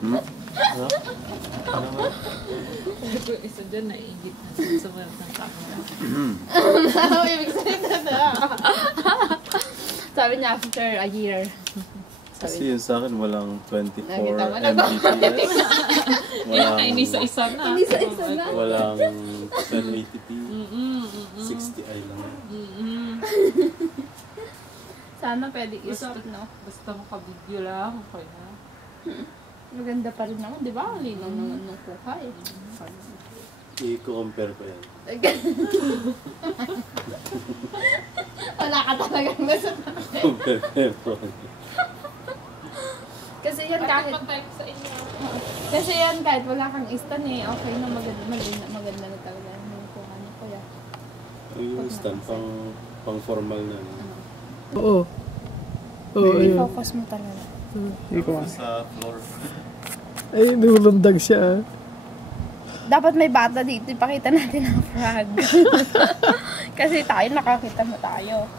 Ano ba? Yung isa dyan, naiigit na sa mga ng camera. Ano ibig sabihin na? Sabi niya, after a year. Kasi yun sa akin, walang 24 Nakita mo na ba? Mbps. Walang, Inisa-isa na. Inisa-isa na. walang 1080p. 60i lang. Sana pwede i-stop, no? Basta makabidyo lang, okay na. Maganda pa rin naman, di ba? Linaw naman ng kuha eh. I-compare ko yan. Wala ka talagang gusto. Compare ko yan. Kasi yan kahit... Pag-type sa inyo. Kasi yan kahit wala kang istan eh, okay na maganda na talaga yung kuha niya kuya. Yung stand, pang formal na. Oo. Oo, yun. I-focus mo talaga. Ikaw. Sa floor. Ay, nulundag siya. Dapat may bata dito, ipakita natin ang frog. Kasi tayo, nakakita mo tayo.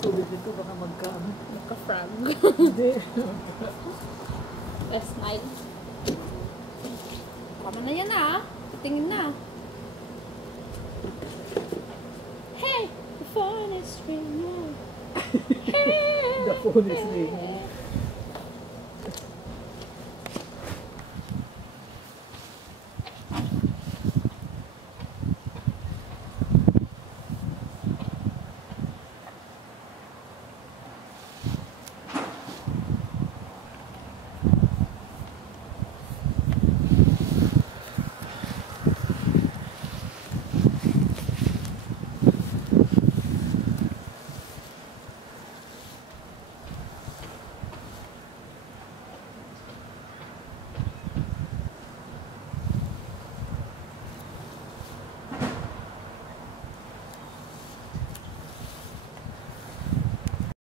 Tubig nito baka Magka-frog. Hindi. Smile. Tama na yan ah. Tingin na. Hey! The phone is ringing. Hey! The phone is ringing.